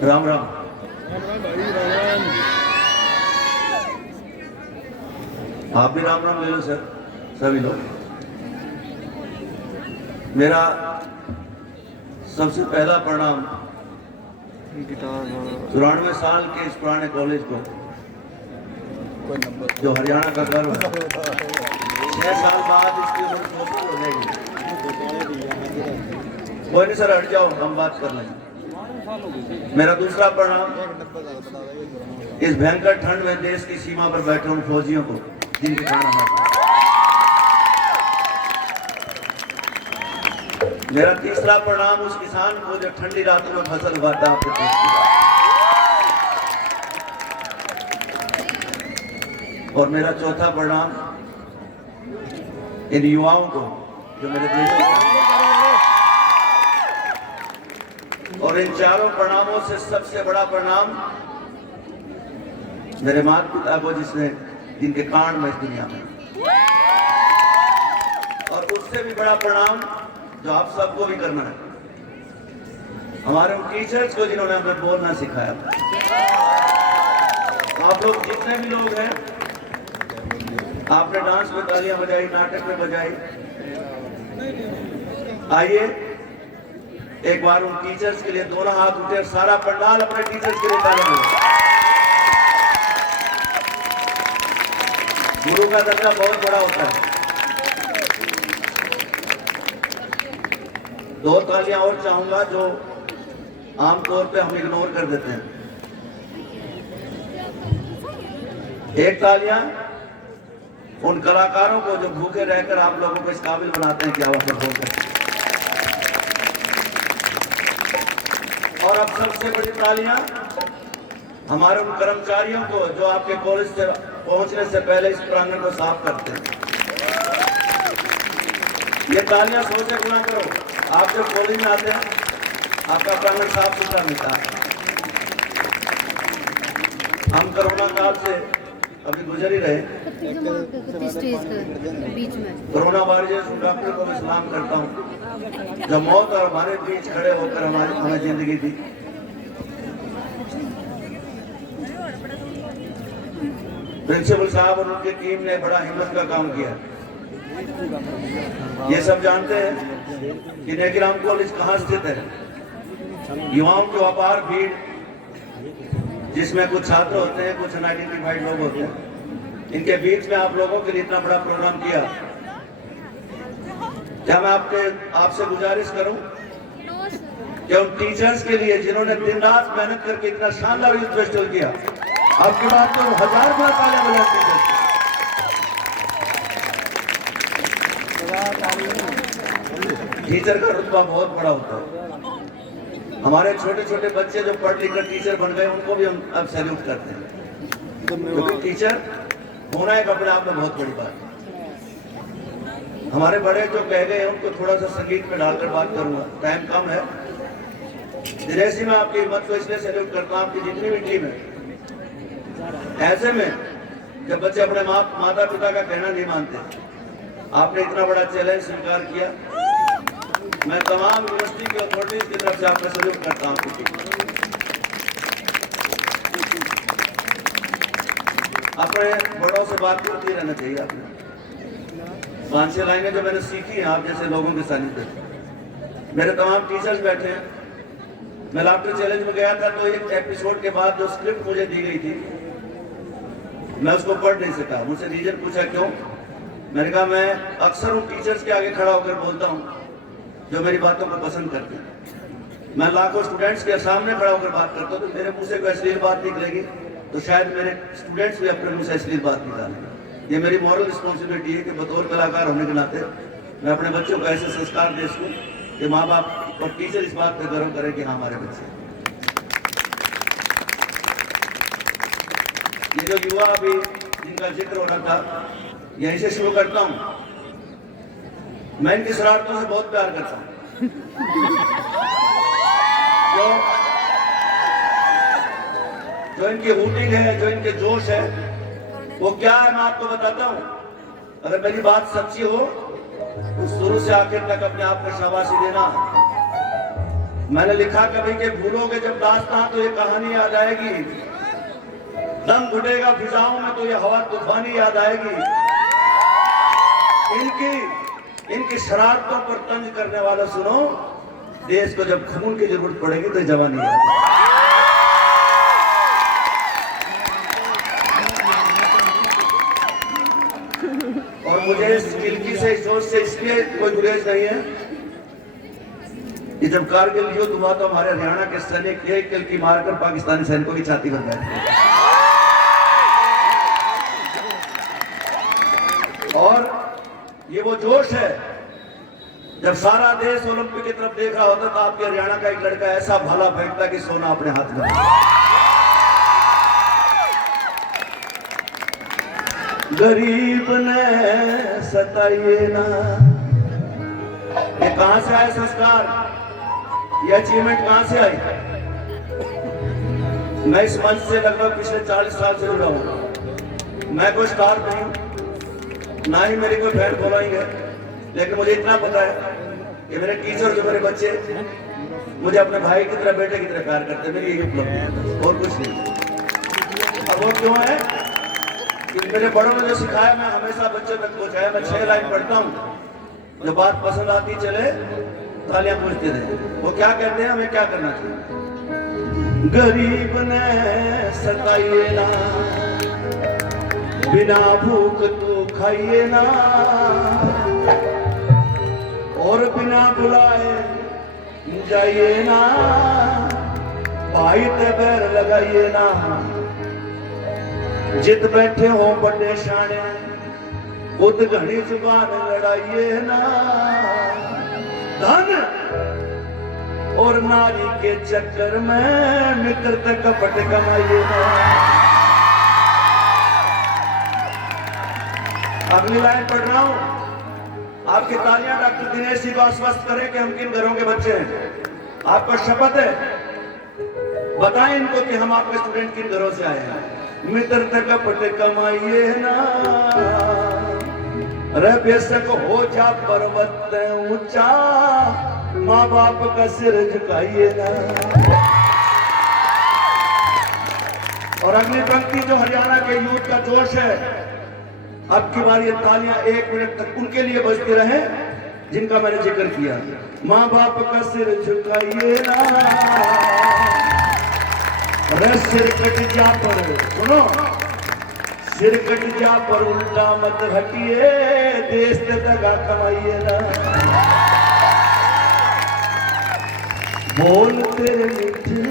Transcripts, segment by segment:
राम राम। आप भी राम राम ले लो सर, सभी लोग। मेरा सबसे पहला प्रणाम 94 साल के इस पुराने कॉलेज को, जो हरियाणा का गर्व है। 6 साल बाद इसकी उम्र 100 हो जाएगी। कोई नहीं सर, हट जाओ, हम बात कर लेंगे। मेरा दूसरा प्रणाम इस भयंकर ठंड में देश की सीमा पर बैठे उन फौजियों को, जिनके कारण मेरा तीसरा प्रणाम उस किसान को जो ठंडी रातों में फसल उगाता है आपके देश की। और मेरा चौथा प्रणाम इन युवाओं को जो मेरे देश के। और इन चारों प्रणामों से सबसे बड़ा प्रणाम मेरे माता पिता को, जिनके कारण मैं इस दुनिया में। और उससे भी बड़ा प्रणाम जो आप सबको भी करना है, हमारे उन टीचर्स को जिन्होंने हमें बोलना सिखाया। आप लोग जितने भी लोग हैं, आपने डांस में तालियां बजाई, नाटक में बजाई। आइए एक बार उन टीचर्स के लिए दोनों हाथ उठे, सारा पंडाल अपने टीचर्स के लिए तालियां बजाए। गुरु का दर्जा बहुत बड़ा होता है। 2 तालियां और चाहूंगा जो आमतौर पे हम इग्नोर कर देते हैं। 1 तालियां उन कलाकारों को जो भूखे रहकर आप लोगों को इस काबिल बनाते हैं कि आवाज बोलकर। और अब सबसे बड़ी तालियां हमारे उन कर्मचारियों को जो आपके कॉलेज से पहुंचने से पहले इस प्रांगण को साफ करते हैं। ये तालियां सोचे गुना करो, आप जब कॉलेज में आते हैं आपका प्रांगण साफ सुथरा मिलता है। हम कोरोना काल से अभी गुजर ही रहे। कोरोना वायरस डॉक्टर को मैं सलाम करता हूँ, जब मौत और हमारे बीच खड़े होकर हमें जिंदगी दी। प्रिंसिपल साहब और उनकी टीम ने बड़ा हिम्मत का काम किया। ये सब जानते हैं कि नेकीराम कॉलेज कहाँ स्थित है। युवाओं की अपार भीड़, जिसमें कुछ छात्र होते हैं, कुछ अनआइडेंटिफाइड लोग होते हैं, इनके बीच में आप लोगों के लिए इतना बड़ा प्रोग्राम किया। क्या मैं आपसे गुजारिश करूं कि उन टीचर्स के लिए जिन्होंने दिन रात मेहनत करके इतना शानदार यूथ फेस्टिवल किया, आपकी बात तो 1000 बार तालियां बजाती है। टीचर का रुतबा बहुत बड़ा होता है। हमारे छोटे छोटे बच्चे जो पढ़ लिख कर टीचर बन गए, उनको भी हम अब सैल्यूट करते हैं, क्योंकि टीचर होना एक अपने आप में बहुत बड़ी बात है। हमारे बड़े जो कह गए उनको थोड़ा सा संगीत में डालकर बात करूंगा, टाइम कम है। दिनेश जी, मैं आपकी हिम्मत को इसलिए सैल्यूट करता हूं, आपकी जितनी भी टीम है। ऐसे में जब बच्चे अपने माता पिता का कहना नहीं मानते, आपने इतना बड़ा चैलेंज स्वीकार किया। मैं तमाम यूनिवर्सिटी की अथॉरिटीज की तरफ से आपका सैल्यूट करता हूं। अपने बड़ों से बात करते रहना चाहिए। आपने 5-6 लाइनें जो मैंने सीखी हैं आप जैसे लोगों के सानिध्य में। मेरे तमाम टीचर्स बैठे हैं। मैं लाफ्टर चैलेंज में गया था, तो एक एपिसोड के बाद जो स्क्रिप्ट मुझे दी गई थी, मैं उसको पढ़ नहीं सका। मुझसे रीजन पूछा क्यों। मैंने कहा मैं अक्सर उन टीचर्स के आगे खड़ा होकर बोलता हूँ जो मेरी बातों को पसंद करते हैं। मैं लाखों स्टूडेंट्स के सामने खड़ा होकर बात करता हूँ, तो मेरे मुंह से कोई अश्लील बात निकलेगी तो शायद मेरे स्टूडेंट्स भी अपने मुंह से अश्लील बात निकालेंगे। ये मेरी मॉरल रिस्पॉन्सिबिलिटी है कि बतौर कलाकार होने के नाते मैं अपने बच्चों को ऐसे संस्कार दे सकूँ कि माँ बाप और टीचर इस बात पर गर्व करें कि हाँ हमारे बच्चे। ये जो युवा अभी जिनका जिक्र हो रहा था, यहीं से शुरू करता हूं। मैं इनकी शरारतों से बहुत प्यार करता हूं। जो इनकी हूटिंग है, जो इनके जोश है, वो क्या है मैं आपको बताता हूं। अगर मेरी बात सच्ची हो तो शुरू से आखिर तक अपने आप को शाबाशी देना। मैंने लिखा कभी कि भूलोगे जब दास्तां तो ये कहानी याद आएगी, दम घुटेगा फिजाओं में तो ये हवा तूफानी याद आएगी। इनकी शरारतों पर तंज करने वाला सुनो, देश को जब खून की जरूरत पड़ेगी तो जवानी आएगी। और मुझे इस खिड़की से, इस सोच से इसलिए कोई गुरेज नहीं है कि जब कारगिल युद्ध हुआ तो हमारे हरियाणा के सैनिक एक किल की मारकर पाकिस्तानी सैनिकों की छाती पर गए। और ये वो जोश है, जब सारा देश ओलंपिक की तरफ देख रहा होता तो आपके हरियाणा का एक लड़का ऐसा भाला फेंकता कि सोना अपने हाथ में। गरीब ने सताइए ना, ये कहां से आया संस्कार, ये अचीवमेंट कहां से आई? मैं इस मंच से लगभग पिछले 40 साल से जुड़ा हूं। मैं कोई स्टार नहीं हूं, ना ही मेरी कोई फैन फॉलोइंग है, लेकिन मुझे इतना पता है कि मेरे टीचर जो मेरे बच्चे मुझे अपने भाई की तरह, बेटे की तरह प्यार करते हैं। मेरी यही उपलब्धि है और कुछ नहीं। अब वो क्यों है कि मेरे बड़ों ने जो सिखाया मैं हमेशा बच्चों तक पहुंचाया। मैं 6 लाइन पढ़ता हूँ, जो बात पसंद आती चले तालियां पूछते थे। वो क्या कहते हैं, हमें क्या करना चाहिए? गरीब ने सताइए ना, बिना भूख तो खाइए ना, और बिना बुलाए जाइए ना, भाई ते बैर लगाइए ना, जित बैठे हो बड़े शाने खुद घनी जुबान लड़ाइए ना, धन और नारी के चक्कर में मित्रता कपट कमाइए ना। अगली लाइन पढ़ रहा हूं, आपकी तालियां डॉक्टर दिनेश जी को आश्वस्त करें कि हम किन घरों के बच्चे हैं। आपका शपथ है, बताएं इनको कि हम आपके स्टूडेंट किन घरों से आए हैं। मित्रता कपट कमाइए ना, रे बेशक हो जा पर्वत ऊंचा, माँ बाप का सिर झुकाइए ना। और अगली पंक्ति जो हरियाणा के यूथ का जोश है, अब की बार ये तालियां 1 मिनट तक उनके लिए बजती रहे जिनका मैंने जिक्र किया। माँ बाप का सिर झुकाइए ना, अरे सिर कट जा पर, सुनो, सिर कट जा पर उल्टा मत हटिए, देश से दगा कमाइए ना। बोल तेरे मिठी,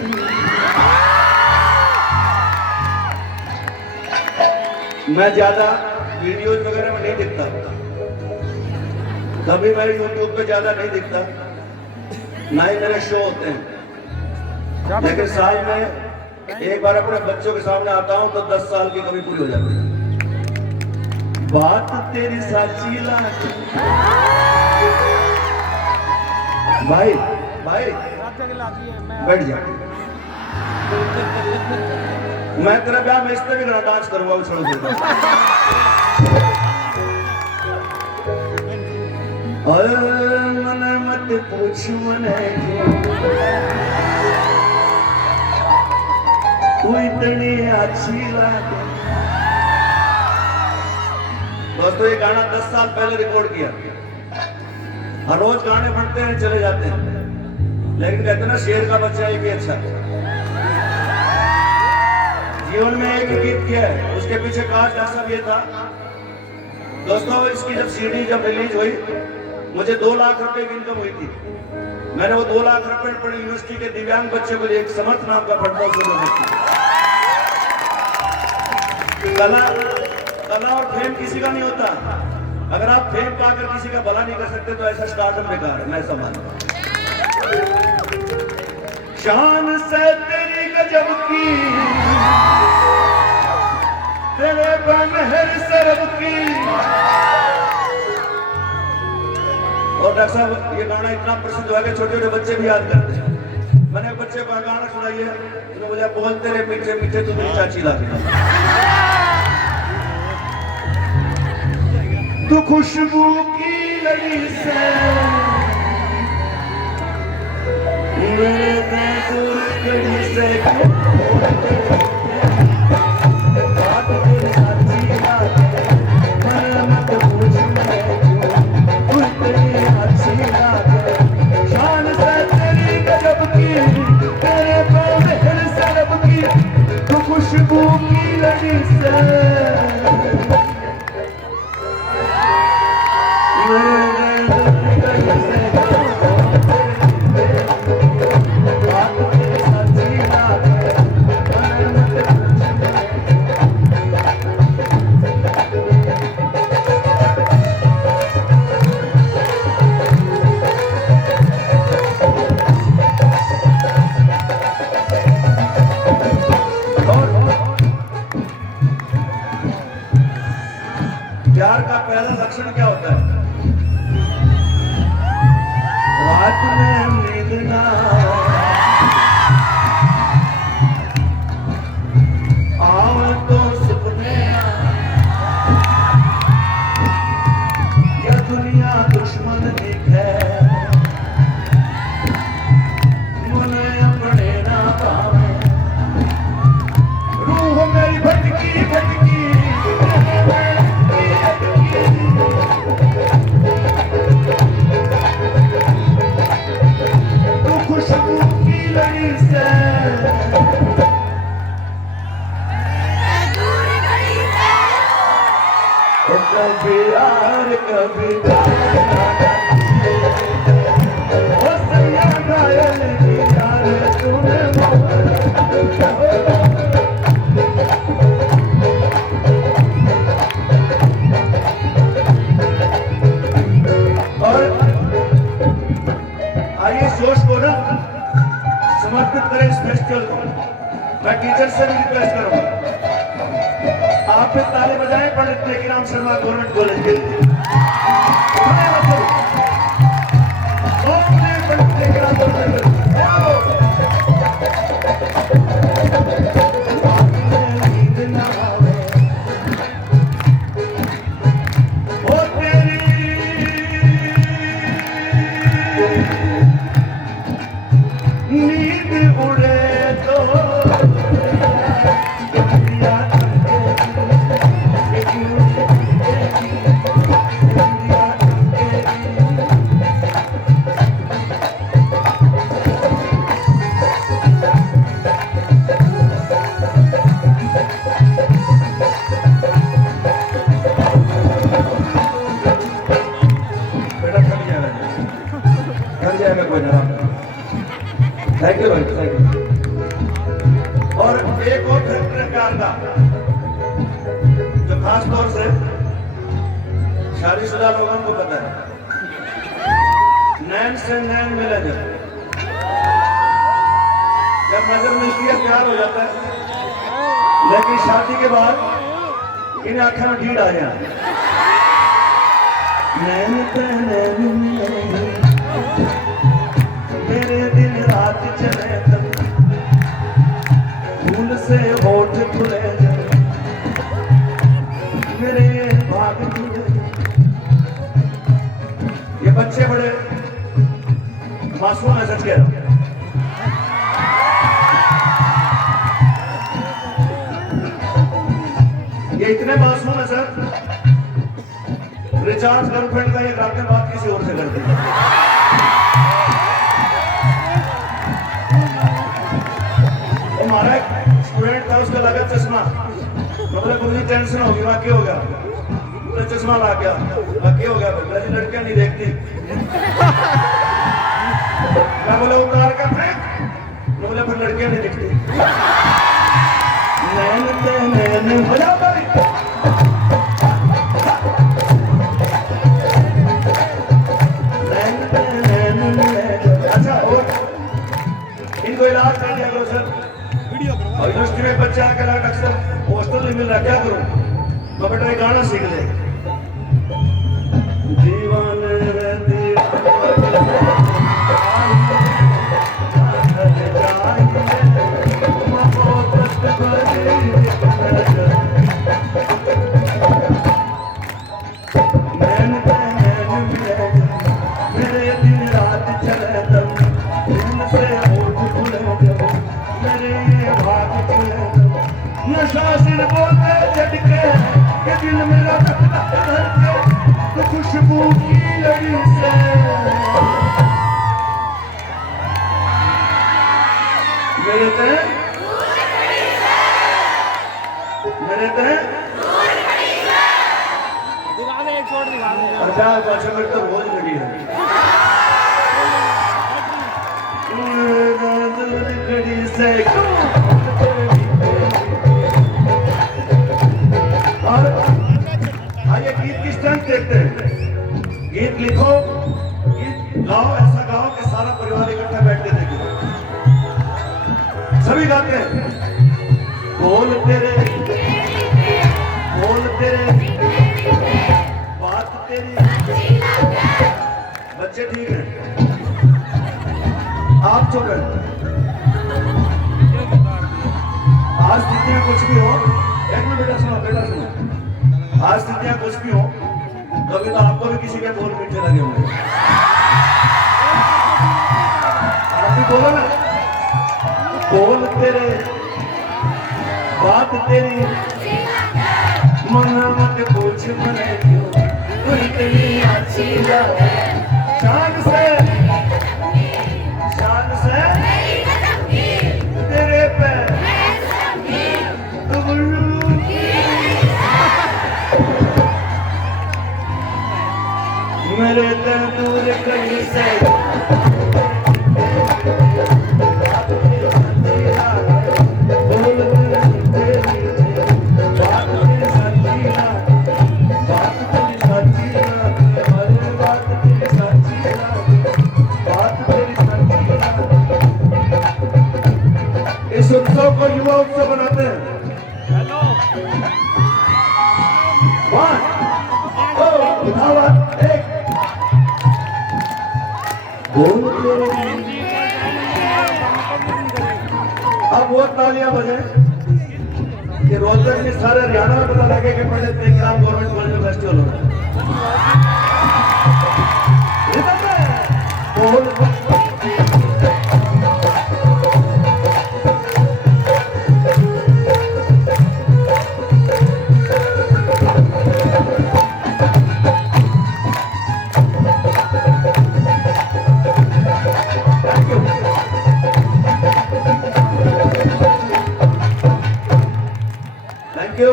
मैं ज्यादा वीडियोज वगैरह में नहीं दिखता, कभी मैं यूट्यूब पे ज्यादा नहीं दिखता, ना ही मेरे शो होते हैं। लेकिन साल में एक बार अपने बच्चों के सामने आता हूं तो 10 साल की कमी पूरी हो जाती है। बात तेरी साची लागी भाई, भाई बैठ जा, मैं तेरा ब्याह में इससे भी बड़ा डांस करूंगा, छोड़ देता। मन मत पूछ मने तू इतनी अच्छी लागे। दोस्तों, ये गाना 10 साल पहले रिकॉर्ड किया। हर रोज गाने बनते हैं, चले जाते हैं, लेकिन कहते हैं ना, शेर का बच्चा ही भी अच्छा। जीवन में एक गीत किया है, उसके पीछे खास सब ये था। दोस्तों, इसकी जब सीडी जब रिलीज हुई, मुझे 2 लाख रुपए की इनकम हुई थी। मैंने वो 2 लाख रुपए पर यूनिवर्सिटी के दिव्यांग बच्चे को लिए एक समर्थ नाम का फंड शुरू किया। कला और फेम किसी का नहीं होता। अगर आप फेम पाकर किसी का भला नहीं कर सकते तो ऐसा स्टार्टअप बेकार है, मैं ऐसा मानता हूं। शान से तेरी गजब की, तेरे बनहर सरब की। और डॉक्टर साहब, ये गाना इतना प्रसिद्ध हुआ कि छोटे छोटे बच्चे भी याद करते हैं। मैंने एक बच्चे को गाना सुनाइए, तो मुझे बोलते रहे मीठे मीठे तू मेरी चाची लागे। तू खुशबू की लड़ी से से क्यों बात तेरी सच्ची बात है मन मत पूछ मैं क्यों तू इतनी अच्छी बात है शान से तेरी गजब की तेरे को मेहर से रब की तू खुशबू की लड़ी से प्यार का पहला लक्षण क्या होता है? रात में नींद ना आए तो सपने यह दुनिया दुश्मन दिखे मन अपने ना पावे रूह मेरी भटकी भटकी कभी यार कभी वो सैया घायल की यार तूने और आइए जोश को ना समर्पित करें इस फेस्टिवल को। मैं टीचर से भी रिक्वेस्ट करूंगा आप भी ताली बजाएं पंडित टेकीराम शर्मा गवर्नमेंट कॉलेज के लिए। पंडित टेकीराम गवर्नमेंट नींद उड़े तो थैंक यू थैंक यू। और एक और फैक्टर का जो खास तौर से शादीशुदा लोगों को पता है, नैन से नैन मिले जब नजर मिलती है प्यार हो जाता है, लेकिन शादी के बाद इन आंखों में ढीठ आ जाए। नैन पे नैन मिले मेरे दिन रात चले तक फूल से होठ खुले मेरे भाग खुले। ये बच्चे बड़े मासूम है, सच कह रहा हूं। ये इतने मासूम है सर, रिचार्ज गर्लफ्रेंड का एक रात बात किसी और से करते हैं। हमारा एक स्टूडेंट था, उसका लगा चश्मा, मतलब मुझे टेंशन होगी, वाकई हो गया, तो चश्मा ला गया, वाकई हो गया, बोला लड़कियां नहीं देखती। मैं बोला उतार कर फेंक, बोले फिर लड़कियां नहीं दिखती। नैन बजा भाई, अच्छा और इनको इलाज कर दिया करो सर। और यूनिवर्सिटी में बच्चा आकर अक्सर हॉस्टल नहीं मिल रहा, क्या करूं? तो बेटा एक गाना सीख ले, दीवाने रे मेरे दिन रात चले तब दिन से होठ खुले जब मेरे शासन बोलते झटके के दिल मेरा धड़के तो खुशबू की लड़ी से मेरे ते दिखा दे, एक शॉट दिखा दे। अच्छा पाशा मेरे तो रोज खड़ी है खड़ी से और आइए गीत की स्ट्रेंथ देखते हैं। गीत लिखो, गीत गाओ, ऐसा गाओ कि सारा परिवार इकट्ठा बैठ के देखे। सभी गाते हैं। बोल तेरे बात तेरी। बच्चे ठीक हैं, आप चुप हैं। आज स्थितियां कुछ भी हो, एक मिनट बेटा सुनो, आज स्थितियां कुछ भी हो, कभी तो आपको भी किसी के बोल मीठे लगे होंगे। आप भी बोलो ना, बोल तेरे बात तेरी मन मत पूछ मने क्यों तू इतनी अच्छी लगे शान से तेरे पे मेरे दूर कहीं से इस उत्सव को युवा उत्सव बनाते हैं। हेलो अब वो तालियां बजे कि रोहतक में सारे हरियाणा में पता लगे कि पहले तेलंगाना गवर्नमेंट कॉलेज में फेस्टिवल हो रहा है। Thank you.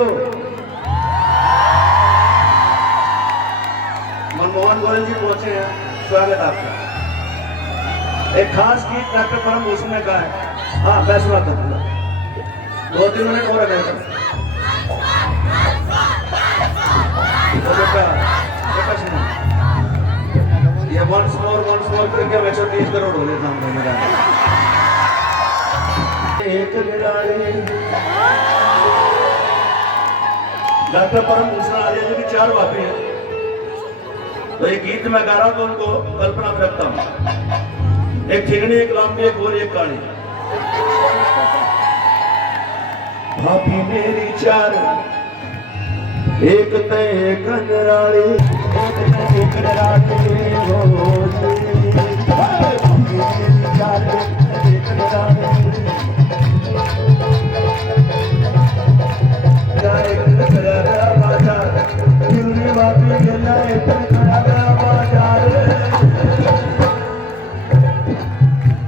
मनमोहन गोयल जी पहुंचे हैं, स्वागत आपका। एक खास गीत डॉक्टर परम भूषण ने कहा है। हाँ मैं सुनाता हूँ, 2-3 मिनट हो रहे हैं। बेटा सुनो, ये वंस मोर करके 130 करोड़ हो लेता हूँ मेरा। एक डॉक्टर परम भूषण आर्य जी की 4 बातें हैं, तो ये गीत मैं गा रहा हूं तो उनको कल्पना में रखता हूं। एक ठिगनी, एक लंबी, एक गोरी, एक काली। भाभी मेरी 4, एक तय कनराली, एक तय कनराली हो भाभी मेरी 4, एक कनराली।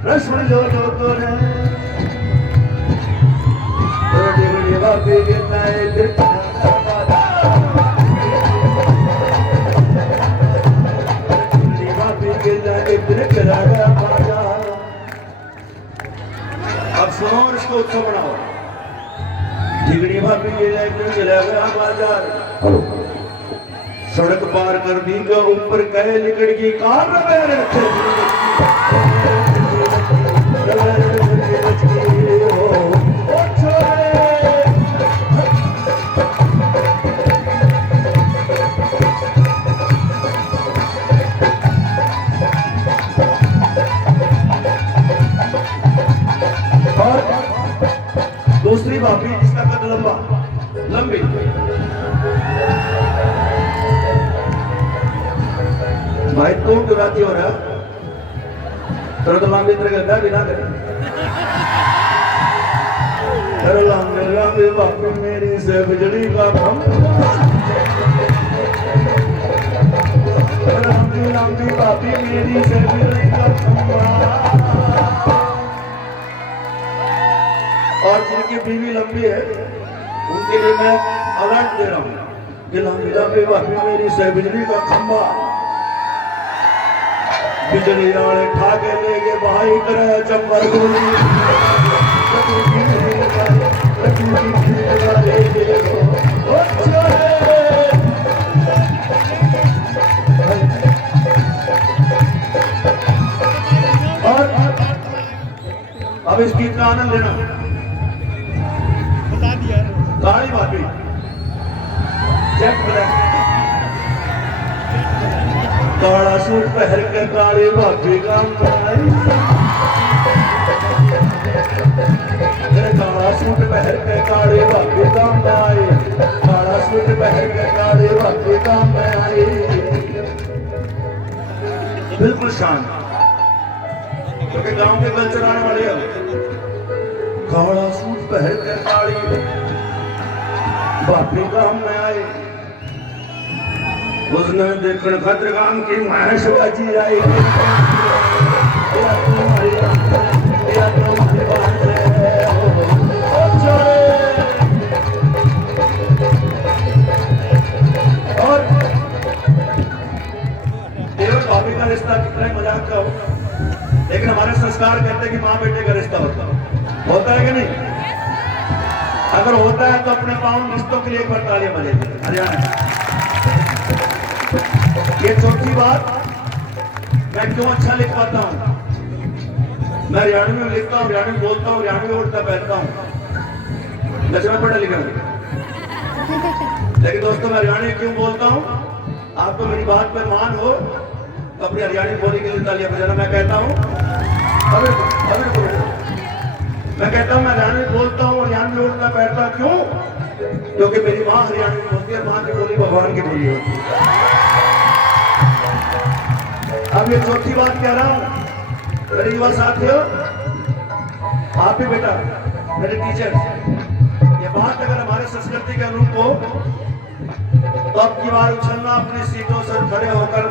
रश्मि जो तो रे डिगड़ी बापी गिरना है अब सुनो और इसको उत्सव बनाओ। झिगड़ी भाभी चला गया बाजार, सड़क पार कर दी का ऊपर कहे लिकड़ की कार दूसरी भाभी जिसका कद लंबी भाई तू राजी हो रहा तेरा तो लंबी तरह करता बिना करे लंबे लंबे बापी मेरी से बिजली का खंभा, लंबी लंबी बापी मेरी से बिजली का खंभा। और जिनकी बीवी लंबी है उनके लिए मैं अलर्ट दे रहा हूँ कि लंबी लंबी बापी मेरी से बिजली का खंभा, बिजली वाले ठाके लेके भाई करे चंबर गोली। और अब इस गीत का आनंद लेना। बता दिया काली भाभी जेट ब्लैक, काला सूट पहन के काली भाभी का काला सूट पहन के काले भाभी काम में आई, काला सूट पहन के काले भाभी काम में आई। बिल्कुल शांत, क्योंकि गांव के कल्चर आने वाले हैं। काला सूट पहन के काली भाभी काम में आई, उसने देखने खातिर काम की महश बाजी आई। रिश्ता कितना मजाक का हो, लेकिन हमारे संस्कार कहते हैं कि माँ बेटे का रिश्ता होता है कि नहीं? अगर होता है तो अपने पावन रिश्तों के लिए एक बार तालियां बजाइए हरियाणा। ये चौथी बात मैं क्यों अच्छा लिख पाता हूँ, मैं हरियाणवी में लिखता हूँ, हरियाणवी में बोलता हूँ, हरियाणवी में उड़ता पहनता हूँ, वैसे मैं पढ़ा लिखा हूँ। लेकिन दोस्तों मैं हरियाणवी क्यों बोलता हूँ? आपको मेरी बात पे मान हो अपनी हरियाणी बोली के लिए तालियां बजाना। मैं कहता हूँ मैं कहता हूँ मैं हरियाणी बोलता हूँ, हरियाणवी उड़ता पहनता क्यों? क्योंकि मेरी माँ हरियाणी बोलती है, माँ की बोली भगवान की बोली होती है। अब ये चौथी बात कह रहा हूँ मेरे युवा साथियों, आप भी बेटा मेरे टीचर, ये बात अगर हमारे संस्कृति के अनुरूप हो तो अब की बार उछलना, अपनी सीटों से खड़े होकर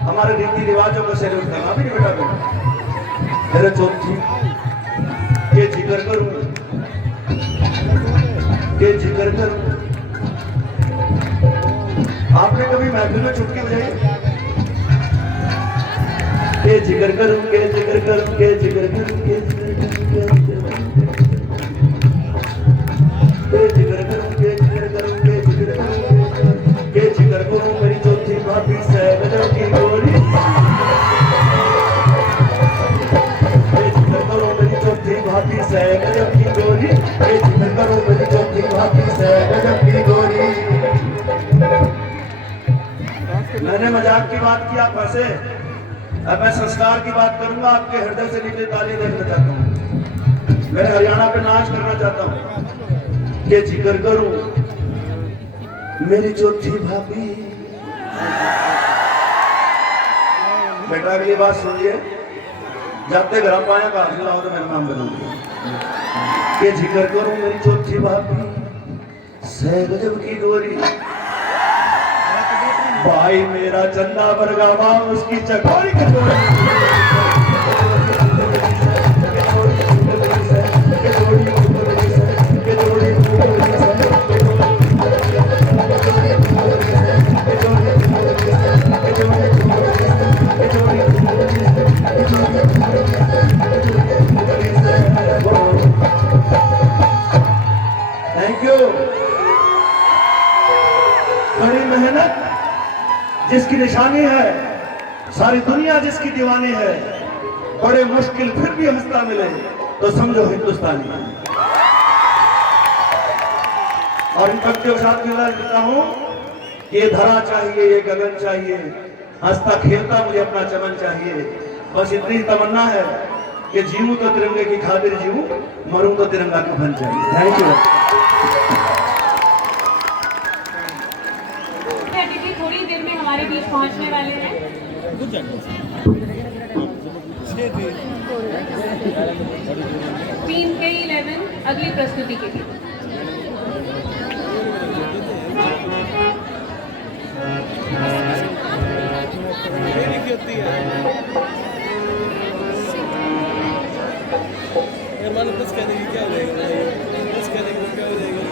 हमारे रीति रिवाजों को सैल्यूट करना भी नहीं बेटा। मेरे चौथी के जिक्र करूं, के जिक्र करूं। आपने कभी महफिल में चुटकी बजाई? के जिक्र करूं, के जिक्र करूं, के जिक्र करूं, के जिक्र करूं, के जिक्र करूं, के जिक्र करूं, के जिक्र करूं, के जिक्र करूं मेरी चौथी भाभी से गजब की गोरी। के जिक्र करूं मेरी चौथी भाभी से गजब की गोरी, के जिक्र करूं मेरी चौथी भाभी से गजब की गोरी। मैंने मजाक की बात की, आप हंसे। अब मैं संस्कार की बात करूंगा, आपके हृदय से निकले ताली देखना चाहता हूँ, मैं हरियाणा पे नाच करना चाहता हूँ। के जिक्र करूं मेरी चौथी भाभी। बेटा अगली बात सुनिए, जाते घर पाया का हासिल हो तो मेरा नाम बनूंगी। के जिक्र करूं मेरी चौथी भाभी से गजब की गोरी, भाई मेरा चंदा बरगावा उसकी चकोरी कचोरी। Thank you. बड़ी मेहनत जिसकी निशानी है, सारी दुनिया जिसकी दीवानी है, बड़े मुश्किल फिर भी हंसता मिले तो समझो हिंदुस्तानी। और इन पंक्तियों के साथ मैं लिखता हूं, ये धरा चाहिए, ये गगन चाहिए, हंसता खेलता मुझे अपना चमन चाहिए। बस इतनी तमन्ना है कि जीऊं तो तिरंगे की खातिर जीऊं, मरूं तो तिरंगा कफन चाहिए। Thank you. थोड़ी देर में हमारे बीच पहुंचने वाले हैं। PK11 अगली प्रस्तुति के लिए। क्या हो जाएगा